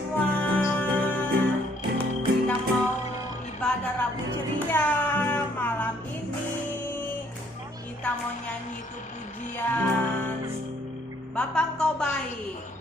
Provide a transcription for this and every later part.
semua. Kita mau ibadah Rabu Ceria malam ini. Kita mau nyanyi itu pujian Bapa Engkau Baik.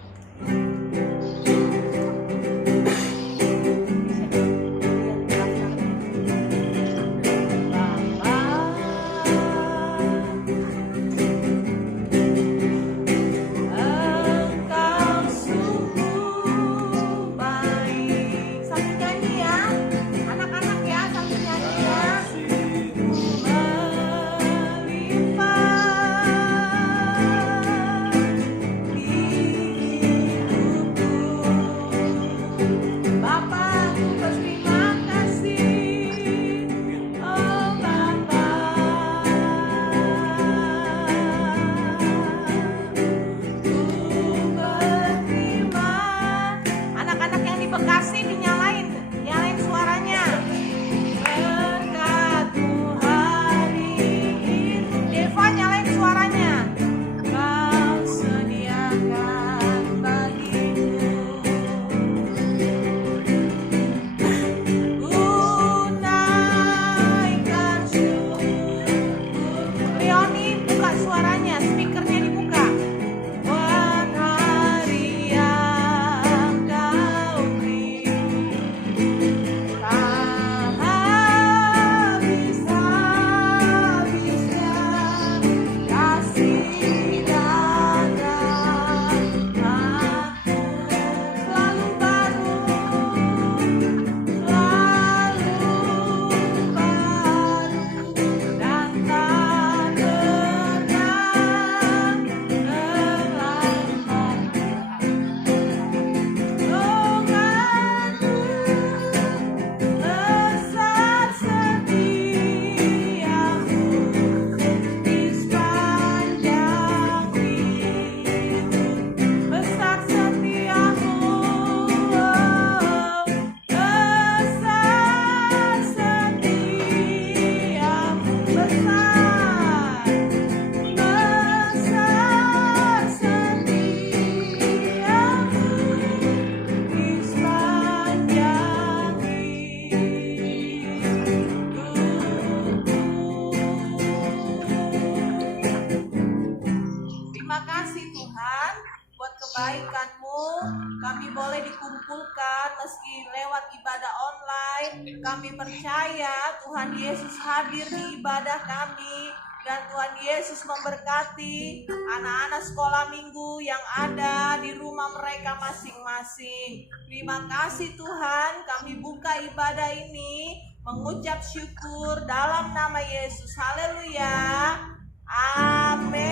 Kebaikan-Mu, kami boleh dikumpulkan meski lewat ibadah online. Kami percaya Tuhan Yesus hadir di ibadah kami, dan Tuhan Yesus memberkati anak-anak sekolah minggu yang ada di rumah mereka masing-masing. Terima kasih Tuhan, kami buka ibadah ini mengucap syukur dalam nama Yesus. Haleluya. Amin.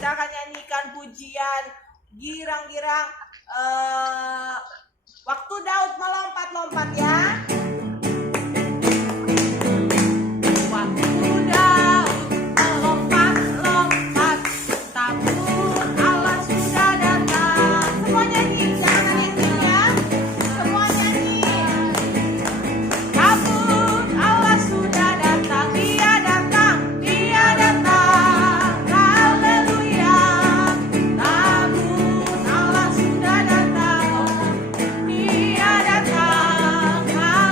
Kita akan nyanyikan pujian girang-girang waktu Daud melompat-lompat ya. Dia datang.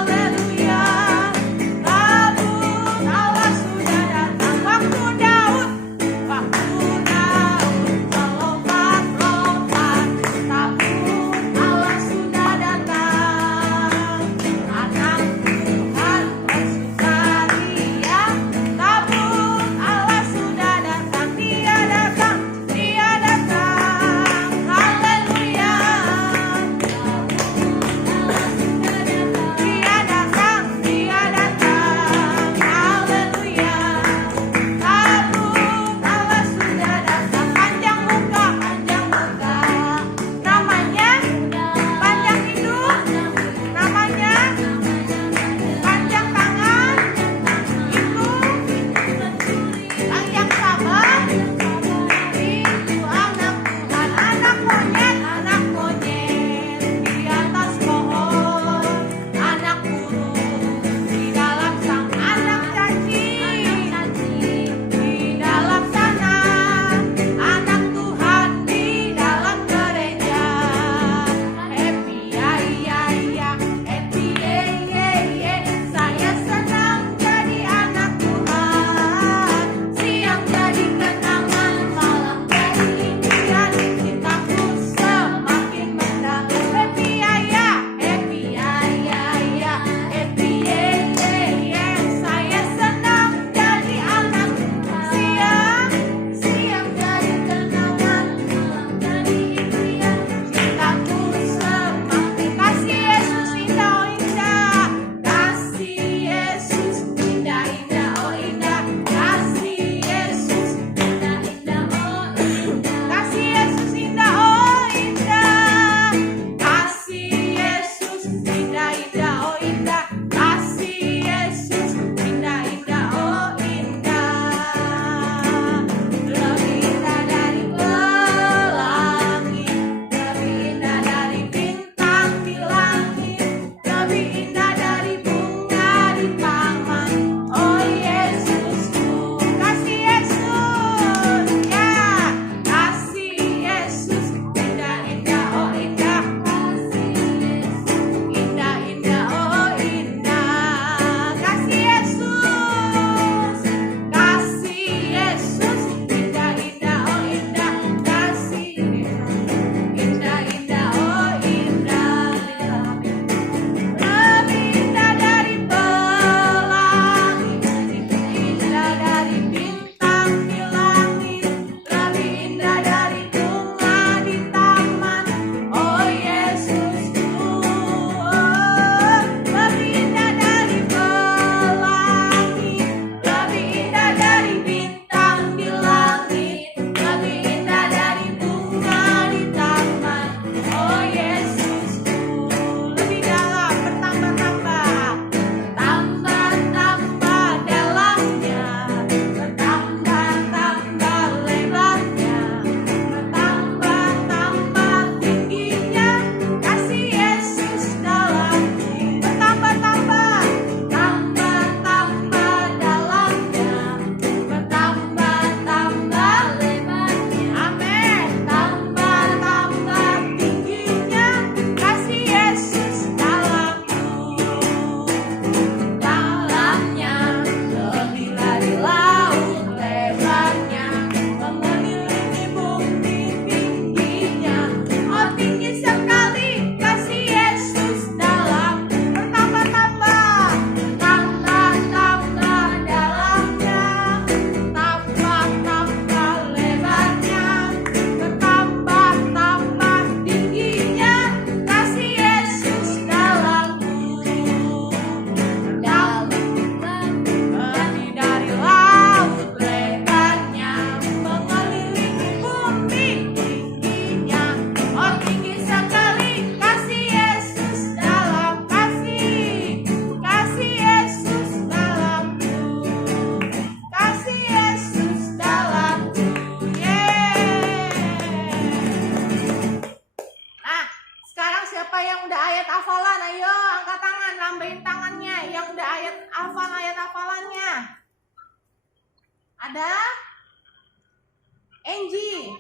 Angie.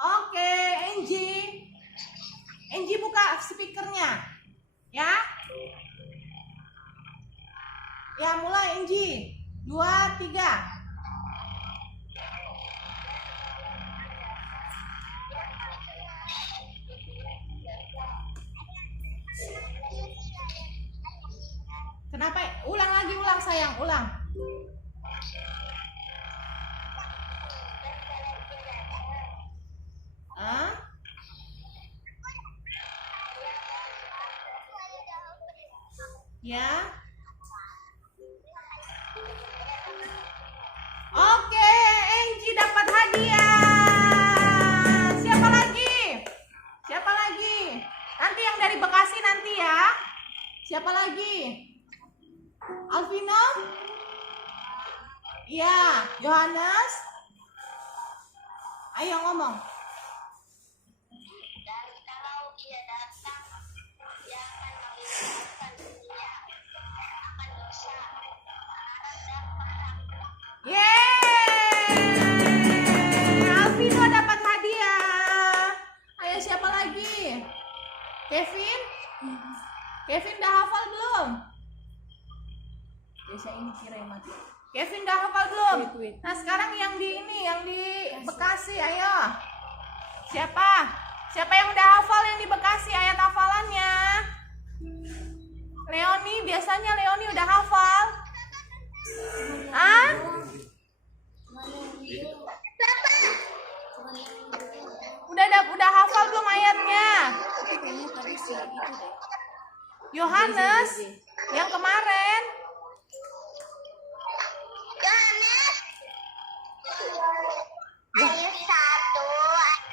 Oke, Angie. Angie buka speakernya. Ya. Ya, mulai Angie. 2, 3. Kenapa? Ulang lagi, ulang sayang, ulang. Hah? Ya. Oke, Angie dapat hadiah. Siapa lagi? Siapa lagi? Nanti yang dari Bekasi nanti ya. Siapa lagi? Alvino? Iya, Yohanes? Ayo ngomong. Dan kalau ia datang, ia akan membinasakan dunia, akan dosa, marah dan perang. Yeay! Alvino dapat hadiah. Ayo siapa lagi? Kevin? Kevin udah hafal belum? Biasa ini kira yang mati. Kevin udah hafal belum? Nah sekarang yang di ini, yang di Bekasi, ayo. Siapa? Siapa yang udah hafal yang di Bekasi ayat hafalannya? Leoni, biasanya Leoni udah hafal. Ah? Udah hafal belum ayatnya? Yohanes yang kemarin. Yohanes ayat 1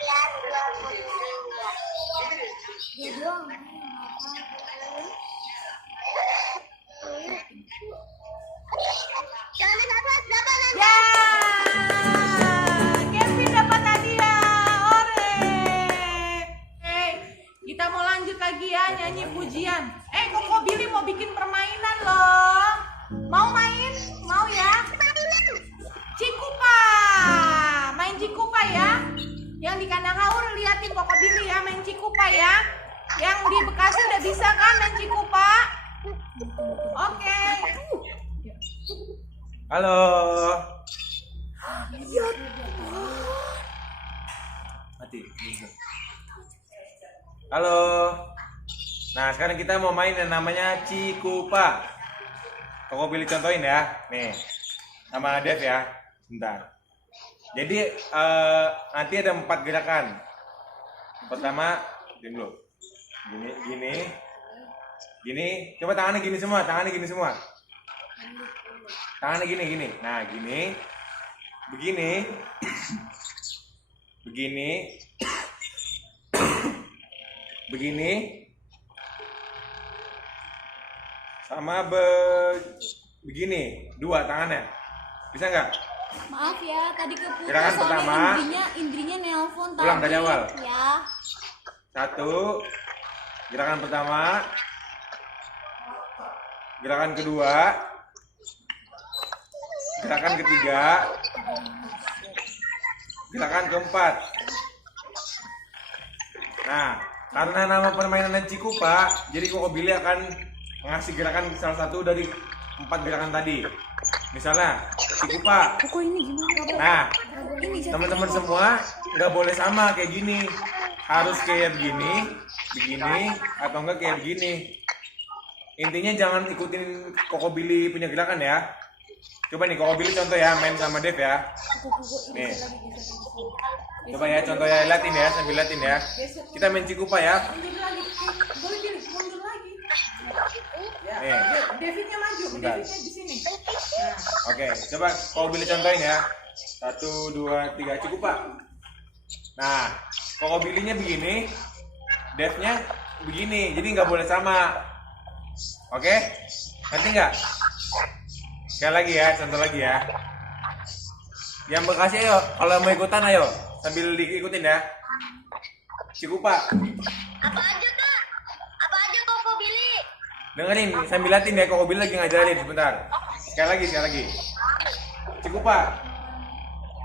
ayat 23. Ya, Kevin dapat hadiah. Ore. Kita mau lanjut lagi ya nyanyi pujian. Koko Billy mau bikin permainan loh. Mau main? Mau ya? Cikupa. Main Cikupa ya. Yang di kandang haur liatin Koko Billy ya main Cikupa ya. Yang di Bekasi udah bisa kan main Cikupa? Oke. Halo. Mati. Halo. Nah, sekarang kita mau main yang namanya Cikupa. Koko pilih contohin ya. Nih. Sama Dev ya. Bentar. Jadi nanti ada 4 gerakan. Pertama, gini dulu. Gini. Coba tangannya gini semua, Tangannya gini. Nah, gini. Begini. Sama begini. 2 tangannya. Bisa nggak? Maaf ya, tadi keputus Gerakan pertama. Indrinya nelpon tadi. Ulang dari awal. Ya. 1. Gerakan pertama. Gerakan kedua. Gerakan ketiga. Gerakan keempat. Nah, karena nama permainan Cikupa, jadi Koko Billy akan ngasih gerakan salah satu dari 4 gerakan tadi. Misalnya Cikupa. Kok ini gimana? Nah, teman-teman semua nggak boleh sama kayak gini. Harus kayak begini, atau enggak kayak begini. Intinya jangan ikutin Koko Billy punya gerakan ya. Coba nih Koko Billy contoh ya, main sama Dev ya. Nih. Coba ya contoh ya, liatin ya, sambil liatin ya. Kita main Cikupa ya. Mundur lagi. Nih. Davidnya maju, Bentar. Davidnya di sini. Oke, coba Koko Billy contohin ya. 1, 2, 3, Cikupa. Nah, Koko Billy-nya begini, Dev-nya begini, jadi nggak boleh sama. Oke? Ngerti nggak? Sekali lagi ya, contoh lagi ya. Yang Bekasi ayo, kalau mau ikutan ayo, sambil diikutin ya. Cikupa. Apa aja Kak? Apa aja Koko Billy? Dengerin, sambil liatin ya, Koko Billy lagi ngajarin sebentar. Sekali lagi. Cikupa.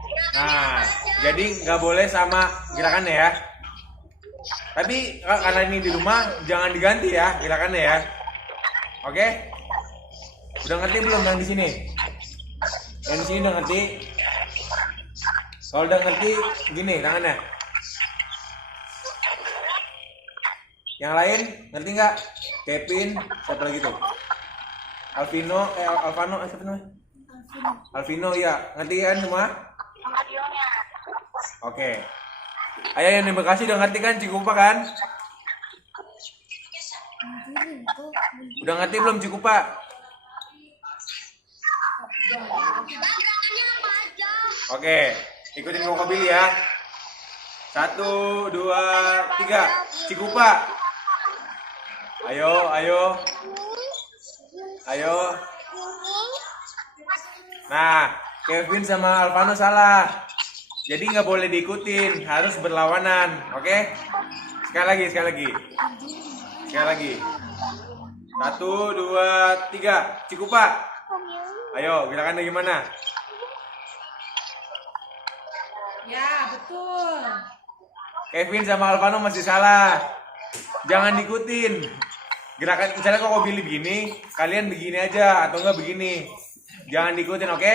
Gerakan Nah, jadi nggak boleh sama gerakannya ya. Tapi karena ini di rumah, jangan diganti ya gerakannya ya. Oke? Udah ngerti belum yang di sini? Yang di sini udah ngerti? Kalau udah ngerti, gini tangannya. Yang lain ngerti nggak? Kevin, siapa lagi tuh? Alvino, siapa namanya? Alvino, ya. Ngerti kan semua? Oke. Ayah yang di Bekasi udah ngerti kan Cikupa kan? Udah ngerti belum Cikupa? Oke, ikutin Kokobili ya. 1, 2, 3, Cikupa. Ayo. Nah, Kevin sama Alvano salah. Jadi nggak boleh diikutin, harus berlawanan, oke? Sekali lagi. 1, 2, 3, Cikupa. Ayo, gerakannya gimana? Ya, betul. Kevin sama Alvano masih salah. Jangan diikutin. Gerakan misalnya kok pilih begini, kalian begini aja atau enggak begini. Jangan diikutin, oke?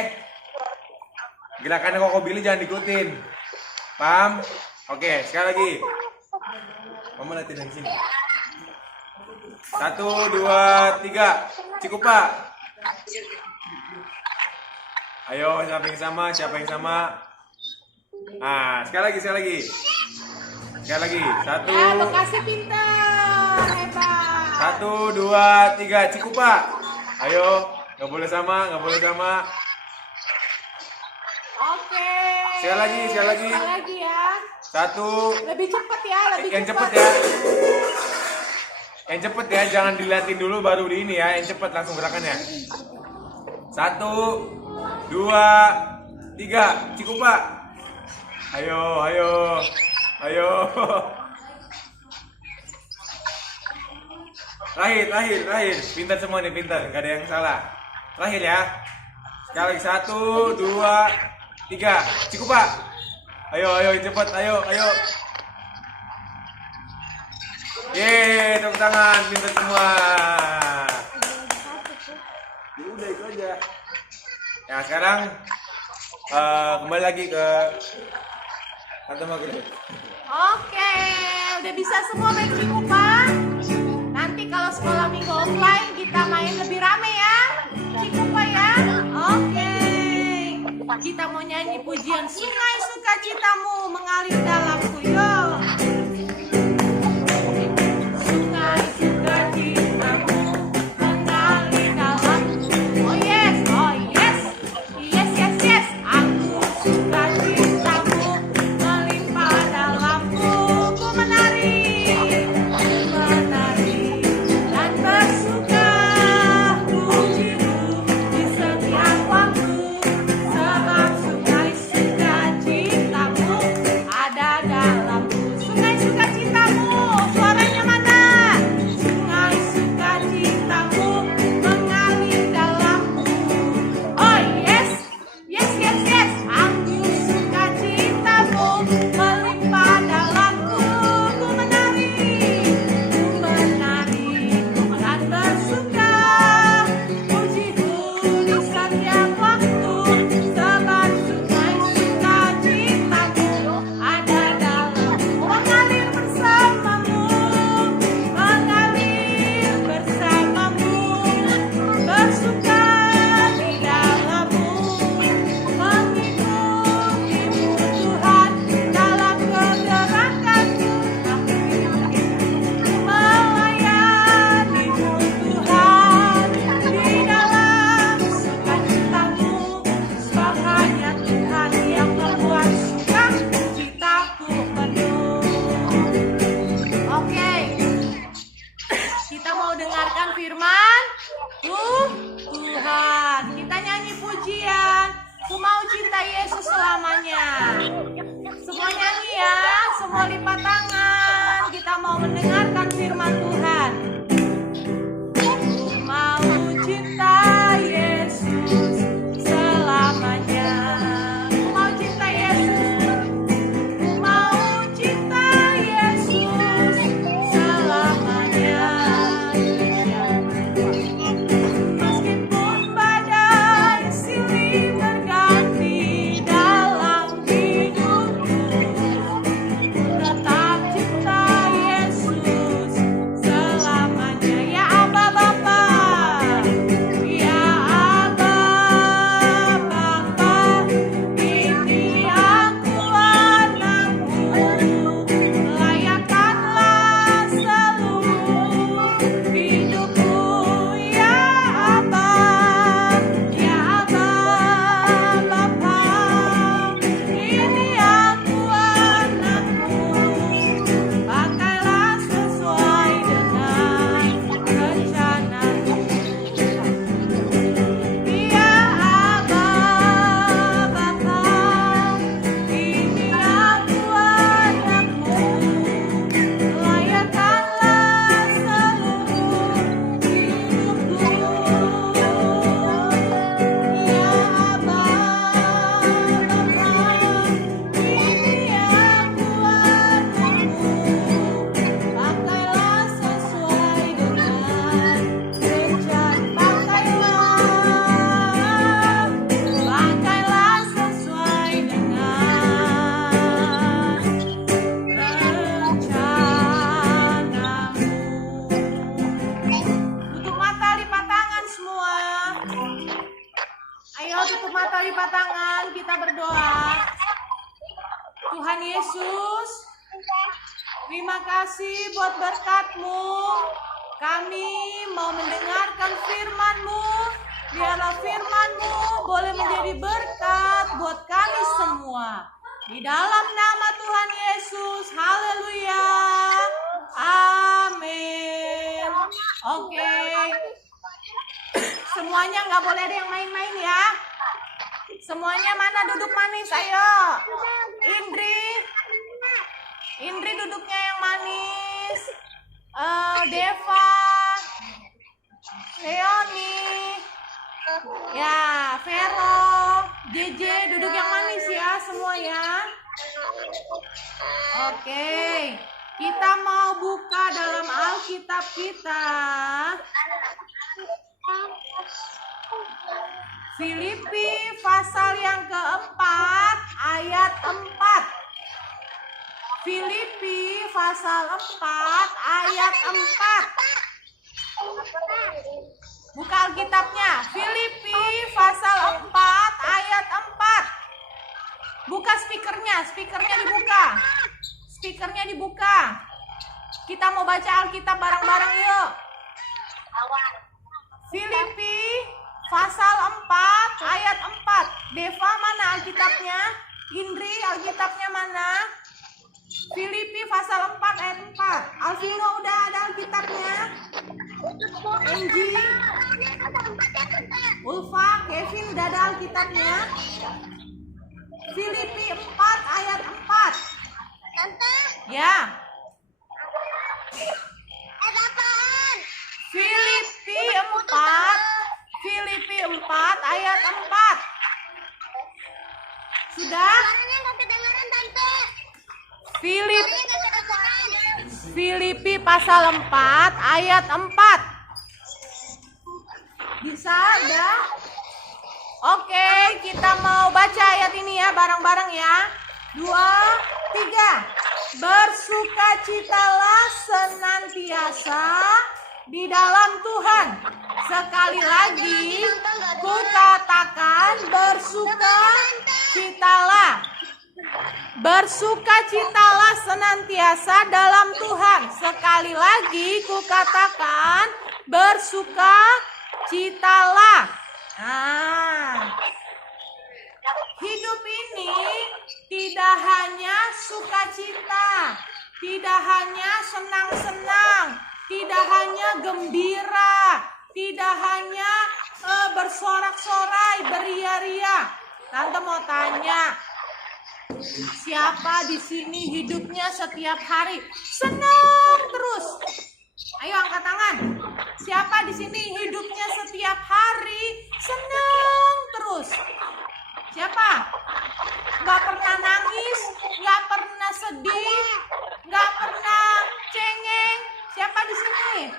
Gerakannya kok pilih jangan diikutin. Paham? Oke, sekali lagi. Mama latihan di sini. 1, 2, 3, Cikupa. Ayo, siapa yang sama? Nah, sekali lagi. 1. Ya, Bekasi pintar. Hebat. 1, 2, 3, Cikupa. Ayo, nggak boleh sama. Oke. Sekali lagi. Ya. 1. Lebih cepat ya, Yang cepet ya. Yang cepet ya, jangan diliatin dulu baru di ini ya. Yang cepet langsung gerakannya. 1, 2, 3, Cikupa. Ayo. Lahir. Pintar semua nih, pintar. Gak ada yang salah. Lahir ya. Sekali lagi. 1, 2, 3, Cikupa. Ayo, cepet. Ayo. Yeay, tepuk tangan. Pintar semua. Ya udah itu aja. Ya sekarang kembali lagi ke Tante Magret. Oke, udah bisa semua main Cikupa. Nanti kalau sekolah minggu offline kita main lebih rame ya, Cikupa ya. Oke, kita mau nyanyi pujian Sungai Sukacitamu mengalir dalamku, yuk. Sungai Sukacitamu mengalir dalamku. Oh yes. Aku sukacitamu melimpah dalamku. Ku menari dan bersuka pujimu di setiap waktu, sebab sungai sukacitamu Tuhan Yesus, terima kasih buat berkat-Mu. Kami mau mendengarkan firman-Mu. Biarlah firman-Mu boleh menjadi berkat buat kami semua. Di dalam nama Tuhan Yesus, haleluya. Amin. Oke. Semuanya nggak boleh ada yang main-main ya. Semuanya mana duduk manis, ayo. Indri duduknya yang manis. Deva, Leoni, ya, Vero, JJ duduk yang manis ya semua ya. Oke, kita mau buka dalam Alkitab kita. Filipi pasal yang keempat ayat 4. Filipi pasal 4 ayat 4. Buka Alkitabnya. Filipi pasal 4 ayat 4. Buka speakernya dibuka. Speakernya dibuka. Kita mau baca Alkitab bareng-bareng yuk. Filipi pasal 4 ayat 4. Deva mana Alkitabnya? Indri Alkitabnya mana? Filipi pasal 4 ayat 4. Alvino udah ada Alkitabnya? Angie, Ulfa, Kevin udah ada Alkitabnya? Filipi 4 ayat 4. Ya. Filipi 4 ayat 4. Sudah? Filipi pasal 4 ayat 4. Bisa ada? Oke, kita mau baca ayat ini ya bareng-bareng ya. 2, 3. Bersukacitalah senantiasa di dalam Tuhan. Sekali lagi kukatakan bersukacitalah. Bersukacitalah senantiasa dalam Tuhan. Sekali lagi kukatakan bersukacitalah. Hidup ini tidak hanya sukacita, tidak hanya senang-senang, tidak hanya gembira, tidak hanya bersorak-sorai, beria-ria. Tante mau tanya, siapa di sini hidupnya setiap hari senang terus? Ayo angkat tangan. Siapa di sini hidupnya setiap hari senang terus? Siapa? Gak pernah nangis, gak pernah sedih, gak pernah cengeng. Siapa di sini?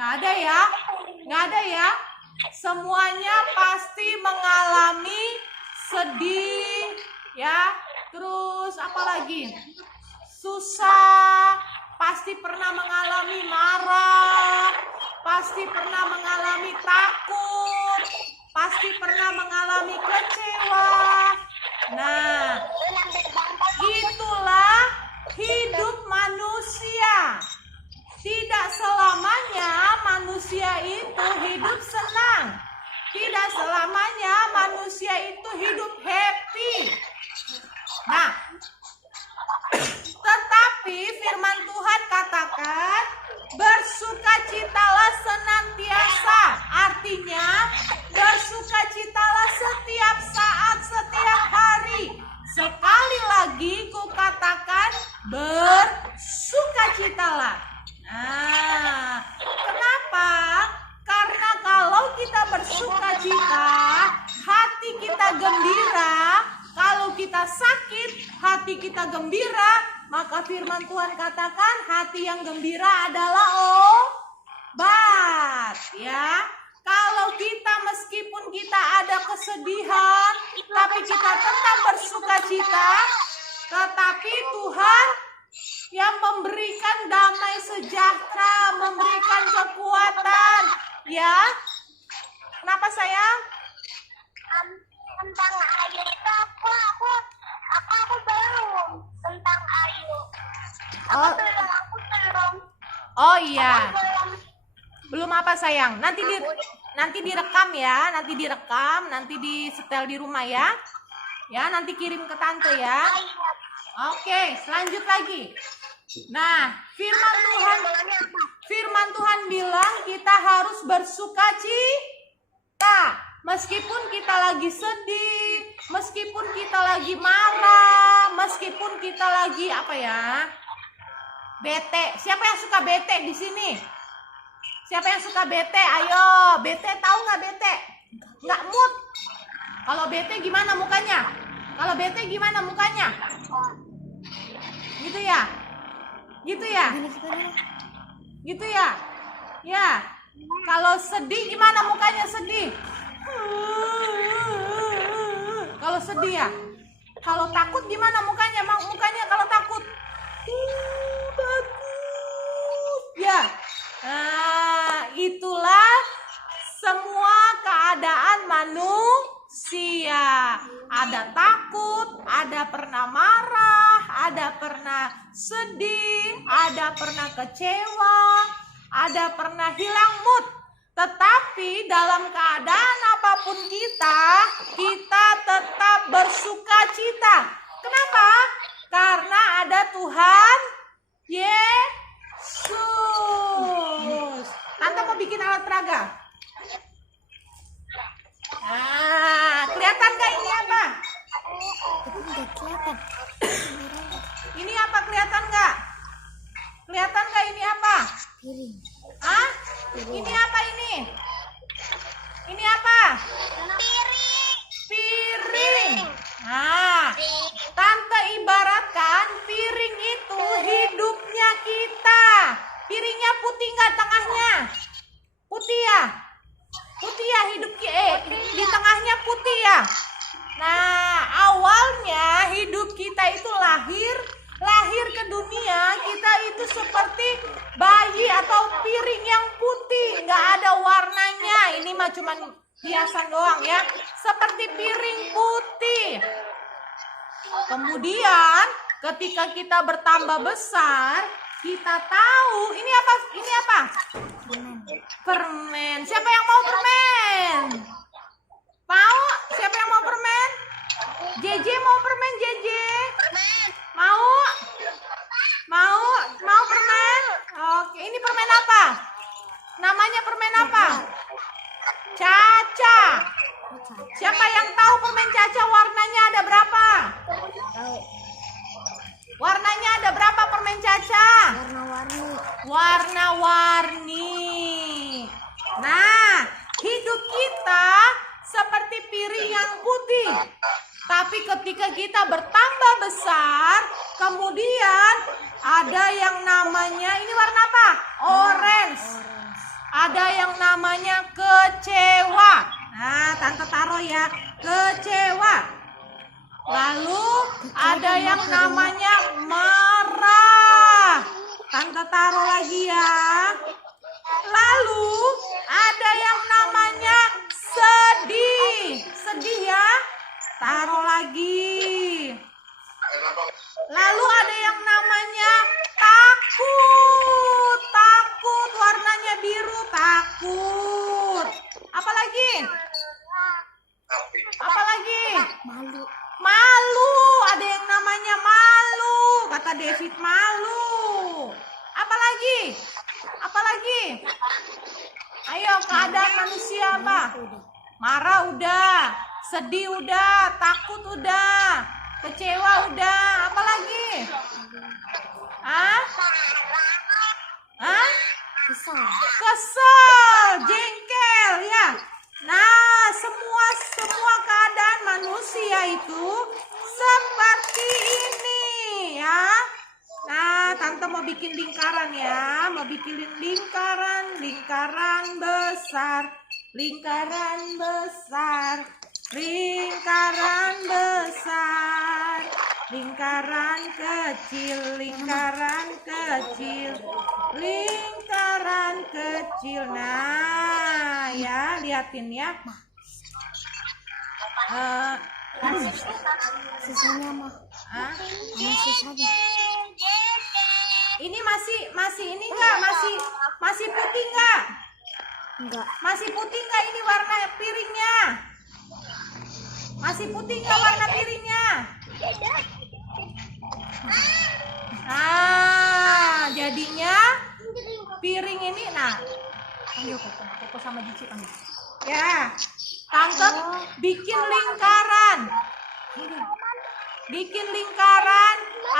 Gak ada ya? Gak ada ya? Semuanya pasti mengalami sedih, ya. Terus apa lagi? Susah, pasti pernah mengalami marah, pasti pernah mengalami takut, pasti pernah mengalami kecewa. Nah, itulah hidup manusia. Tidak selamanya manusia itu hidup senang. Tidak selamanya manusia itu hidup happy. Nah, tetapi firman Tuhan katakan bersukacitalah senantiasa. Artinya bersukacitalah setiap saat, setiap hari. Sekali lagi kukatakan bersukacitalah. Nah, kenapa? Karena kalau kita bersukacita, hati kita gembira. Kalau kita sakit, hati kita gembira. Maka firman Tuhan katakan hati yang gembira adalah obat. Ya, kalau kita meskipun kita ada kesedihan, tapi kita tetap bersukacita, tetapi Tuhan yang memberikan damai sejahtera, memberikan kekuatan, ya. Kenapa sayang? Tentang ayat itu aku Oh, oh iya. Belum apa sayang? Nanti direkam ya, nanti disetel di rumah ya. Ya, nanti kirim ke tante ya. Oke, lanjut lagi. Nah, firman Tuhan bilang kita harus bersukacita. Meskipun kita lagi sedih, meskipun kita lagi marah, meskipun kita lagi apa ya? Bete. Siapa yang suka bete di sini? Siapa yang suka bete? Ayo, bete tahu nggak bete? Nggak mood. Kalau bete gimana mukanya? Kalau bete gimana mukanya? Gitu ya? Gitu ya? Gitu ya? Ya. Kalau sedih gimana mukanya sedih? Kalau sedih ya? Kalau takut gimana mukanya? Mukanya kalau takut? Takut. Ya. Nah, itulah semua keadaan manusia. Ada takut, ada pernah marah, ada pernah sedih, ada pernah kecewa, ada pernah hilang mood. Tetapi dalam keadaan apapun kita tetap bersukacita. Kenapa? Karena ada Tuhan Yesus. Tante mau bikin alat peraga. Nah, kelihatan gak ini apa? Ini apa, kelihatan gak? Kelihatan gak ini apa? Hah? Ini apa ini? Ini apa? Piring. Nah, tante ibaratkan piring itu hidupnya kita. Piringnya putih nggak tengahnya? Putih ya? Putih ya hidup di tengahnya putih ya? Nah, awalnya hidup kita itu lahir ke dunia, kita itu seperti bayi atau piring yang putih, nggak ada warnanya. Ini mah cuman hiasan doang ya, seperti piring putih. Kemudian ketika kita bertambah besar, kita tahu ini apa? Ini apa? Permen. Siapa yang mau permen? Mau? Siapa yang mau permen? JJ mau permen, JJ? Mau? Mau permen? Oke, ini permen apa? Namanya permen apa? Caca. Siapa yang tahu permen Caca warnanya ada berapa? Warnanya ada berapa permen Caca? Warna-warni. Nah, hidup kita seperti piring yang putih. Tapi ketika kita bertambah besar, kemudian ada yang namanya, ini warna apa? Orange. Ada yang namanya kecewa. Nah, tante taruh ya, kecewa. Lalu ada yang namanya marah. Tante taruh lagi ya. Lalu ada yang namanya sedih. Sedih ya. Taruh lagi. Lalu ada yang namanya takut. Takut warnanya biru, takut. Apa lagi? Apa lagi? Malu. Ada yang namanya malu. Kata David malu. Apa lagi? Apa lagi? Ayo, keadaan manusia apa? Marah udah, sedih udah, takut udah, kecewa udah. Apa lagi? Hah? Kesel, jengkel ya. Nah, semua keadaan manusia itu seperti ini ya. Nah, tante mau bikin lingkaran ya, mau bikin lingkaran besar, lingkaran besar, lingkaran besar, lingkaran kecil, lingkaran kecil, lingkaran kecil. Nah, ya liatin ya. Sisanya mah. Sisanya. Ini masih ini enggak? Masih putih enggak? Enggak. Masih putih enggak ini warna piringnya? Masih putih enggak warna piringnya? Nah, jadinya piring ini, nah, panggil Koko sama Cici panggil. Ya, Tante bikin lingkaran. Bikin lingkaran,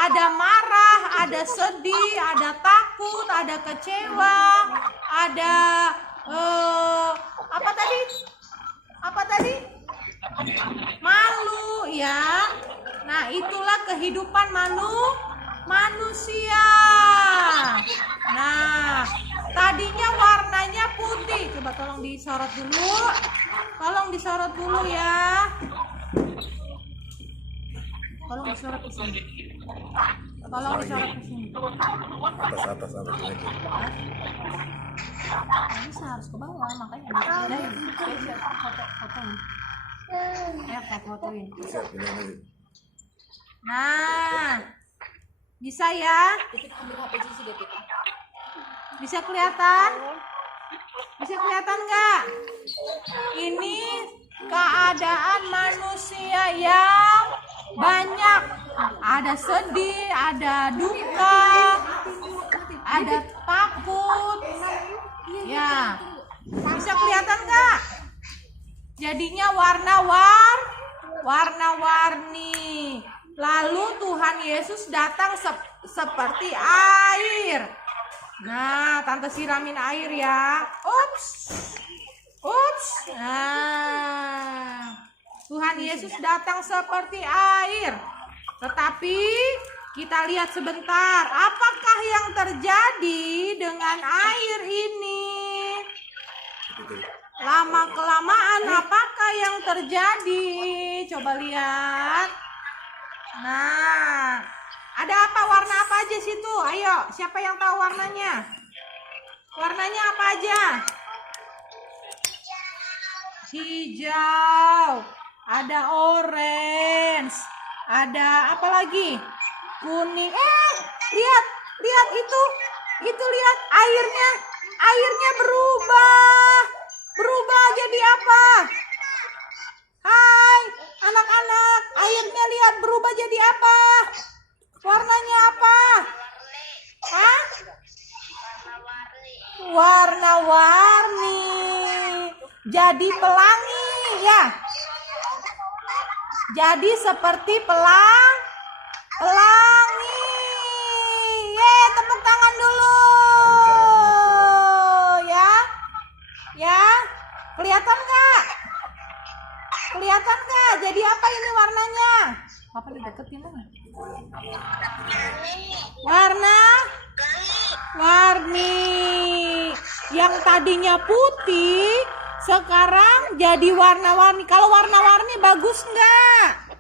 ada marah, ada sedih, ada takut, ada kecewa, ada apa tadi? Apa tadi? Malu, ya. Nah, itulah kehidupan manusia. Nah, tadinya warnanya putih. Coba tolong disorot dulu. Tolong disorot dulu ya. Tolong disorot ke sini. Tolong disorot ke sini. Atas aja. Bisa harus ke bawah, makanya ada yang spesial fotoin. Fotoin. Bisa pilih aja. Nah, bisa ya? Bisa kelihatan? Bisa kelihatan nggak? Ini keadaan manusia yang banyak. Ada sedih, ada duka, ada takut. Ya, bisa kelihatan nggak? Jadinya warna-warni. Lalu Tuhan Yesus datang seperti air. Nah, Tante siramin air ya. Ups. Nah, Tuhan Yesus datang seperti air. Tetapi kita lihat sebentar, apakah yang terjadi dengan air ini? Lama-kelamaan apakah yang terjadi? Coba lihat. Nah, ada apa? Warna apa aja situ? Ayo, siapa yang tahu warnanya? Warnanya apa aja? Hijau, ada orange, ada apa lagi? Kuning. Lihat itu lihat airnya berubah jadi apa? Hai anak-anak, airnya lihat berubah jadi apa? Warnanya apa? Hah? Warna-warni. Jadi pelangi ya. Jadi seperti pelangi. Tepuk tangan dulu. Ya. Kelihatan nggak? Jadi apa ini warnanya? Apa dideketin mana? Warni. Yang tadinya putih sekarang jadi warna-warni. Kalau warna-warni bagus nggak?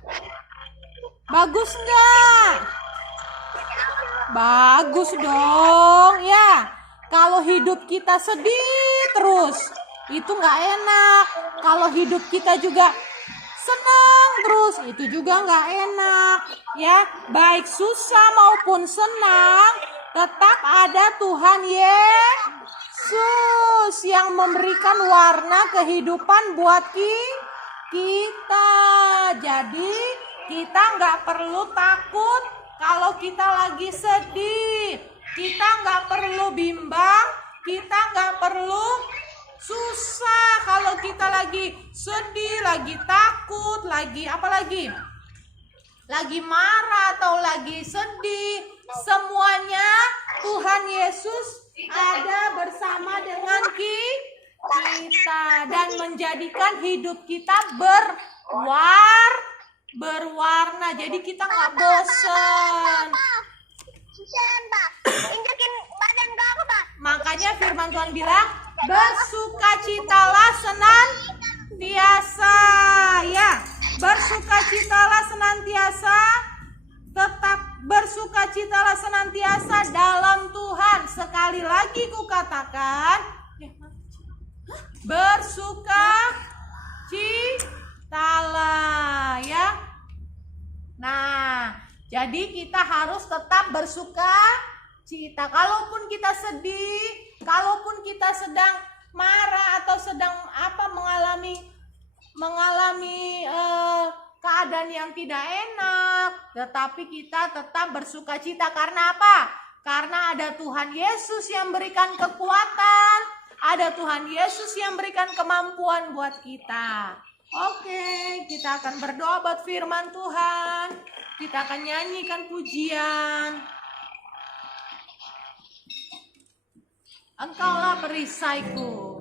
Bagus dong ya. Kalau hidup kita sedih terus, itu nggak enak. Kalau hidup kita juga senang terus, itu juga nggak enak ya. Baik susah maupun senang, tetap ada Tuhan Yesus yang memberikan warna kehidupan buat kita. Jadi kita nggak perlu takut kalau kita lagi sedih. Kita nggak perlu bimbang. Kita nggak perlu susah kalau kita lagi sedih, lagi takut, lagi apa lagi? Lagi marah atau lagi sedih. Semuanya Tuhan Yesus ada bersama dengan kita dan menjadikan hidup kita berwarna. Jadi kita nggak bosan. Injekin badan ke aku, Pak. Makanya firman Tuhan bilang, bersukacitalah senantiasa ya. Bersukacitalah senantiasa. Tetap bersukacitalah senantiasa dalam Tuhan. Sekali lagi kukatakan, bersukacitalah ya. Nah, jadi kita harus tetap cita. Kalaupun kita sedih, kalaupun kita sedang marah atau sedang mengalami keadaan yang tidak enak, tetapi kita tetap bersukacita. Karena apa? Karena ada Tuhan Yesus yang berikan kekuatan, ada Tuhan Yesus yang berikan kemampuan buat kita. Oke, kita akan berdoa buat firman Tuhan. Kita akan nyanyikan pujian. Engkaulah perisaiku.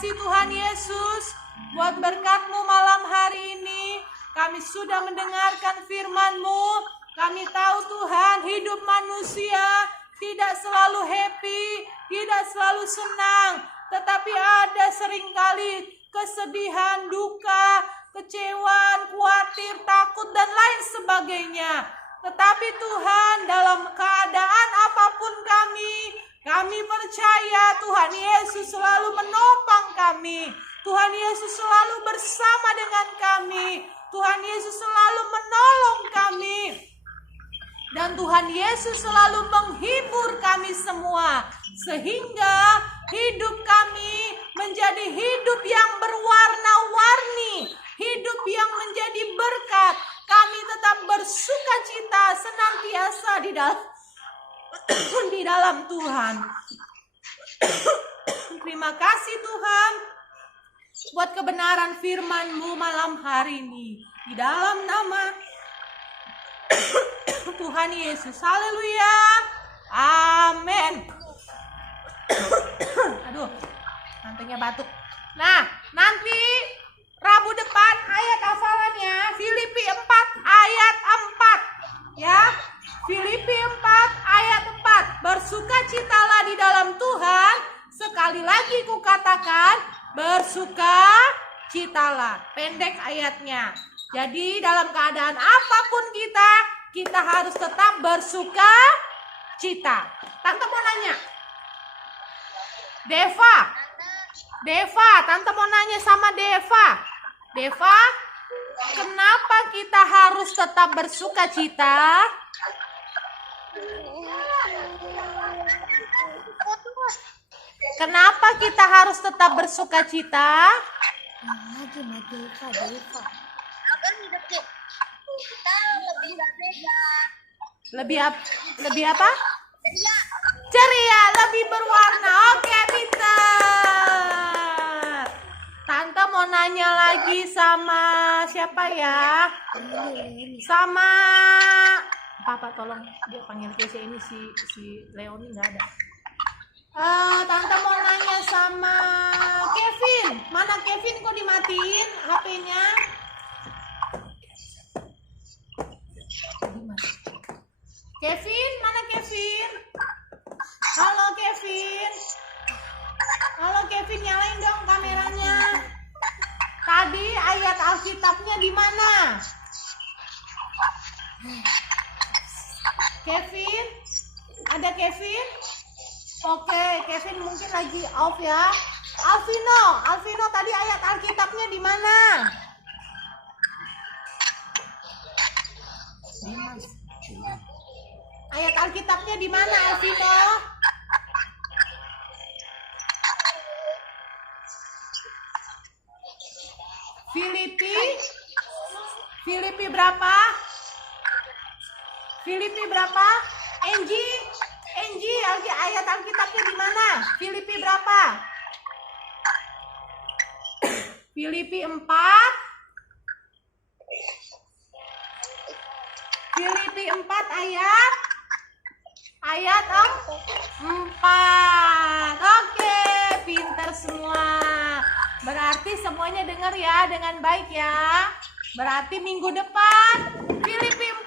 kasih Tuhan Yesus buat berkat-Mu malam hari ini. Kami sudah mendengarkan firman-Mu. Kami tahu Tuhan, hidup manusia tidak selalu happy, tidak selalu senang, tetapi ada seringkali kesedihan, duka, kecewaan, khawatir, takut, dan lain sebagainya. Tetapi Tuhan, dalam keadaan apapun kami percaya Tuhan Yesus selalu menopang kami. Tuhan Yesus selalu bersama dengan kami. Tuhan Yesus selalu menolong kami. Dan Tuhan Yesus selalu menghibur kami semua. Sehingga hidup kami menjadi hidup yang berwarna-warni. Hidup yang menjadi berkat. Kami tetap bersuka cita senantiasa di dalam Tuhan. Terima kasih Tuhan buat kebenaran firman-Mu malam hari ini. Di dalam nama Tuhan Yesus. Haleluya. Amin. Aduh, nantinya batuk. Nah, nanti Rabu depan ayat hafalannya Filipi 4 ayat 4. Ya. Filipi 4 ayat 4. Bersukacitalah di dalam Tuhan. Sekali lagi kukatakan, bersukacitalah. Pendek ayatnya. Jadi dalam keadaan apapun kita harus tetap bersukacita. Tante mau nanya. Deva, Tante mau nanya sama Deva. Deva, kenapa kita harus tetap bersukacita? Kenapa kita harus tetap bersuka cita? Lagi Deva, Deva. Agar hidup kita lebih berbeda. Lebih apa? Ceria. Ceria, lebih berwarna. Oke, pintar. Tante mau nanya lagi sama siapa ya? Sama Papa, tolong dia panggil Keisha, ini si Leoni nggak ada. Tante mau nanya sama Kevin. Mana Kevin, kok dimatiin HP-nya? Kevin, mana Kevin? Halo Kevin. Halo Kevin, nyalain dong kameranya. Tadi ayat Alkitabnya di mana? Kevin? Ada Kevin? Oke, Kevin mungkin lagi off ya. Alvino tadi ayat Alkitabnya di mana? Dimas. Ayat Alkitabnya di mana, Alvino? Filipi berapa? Filipi berapa? Enji, ayat Alkitabnya di mana? Filipi berapa? Filipi 4. Filipi 4 ayat 4. Oke, pintar semua. Berarti semuanya dengar ya dengan baik ya. Berarti minggu depan Filipi 4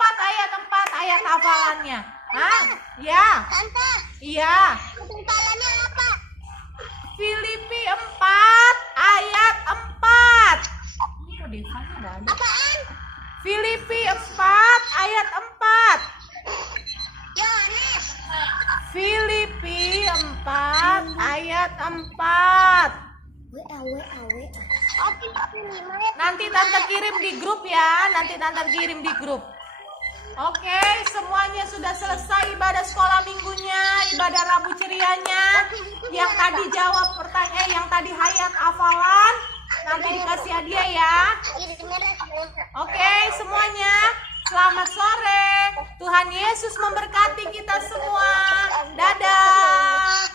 ayat hafalannya. Hah? Ya. Tante, Iya. ketinggalannya apa? Filipi 4 ayat 4. Ini kok Devanya nggak ada? Apaan? Filipi 4 ayat 4. Yohanes. Filipi 4 ayat 4. WA. Oke, 5 ya. Nanti tante kirim di grup ya. Oke, semuanya sudah selesai ibadah sekolah minggunya, ibadah Rabu Cerianya. Yang tadi jawab pertanyaan, yang tadi hayat hafalan, nanti dikasih hadiah ya. Oke, semuanya selamat sore. Tuhan Yesus memberkati kita semua. Dadah.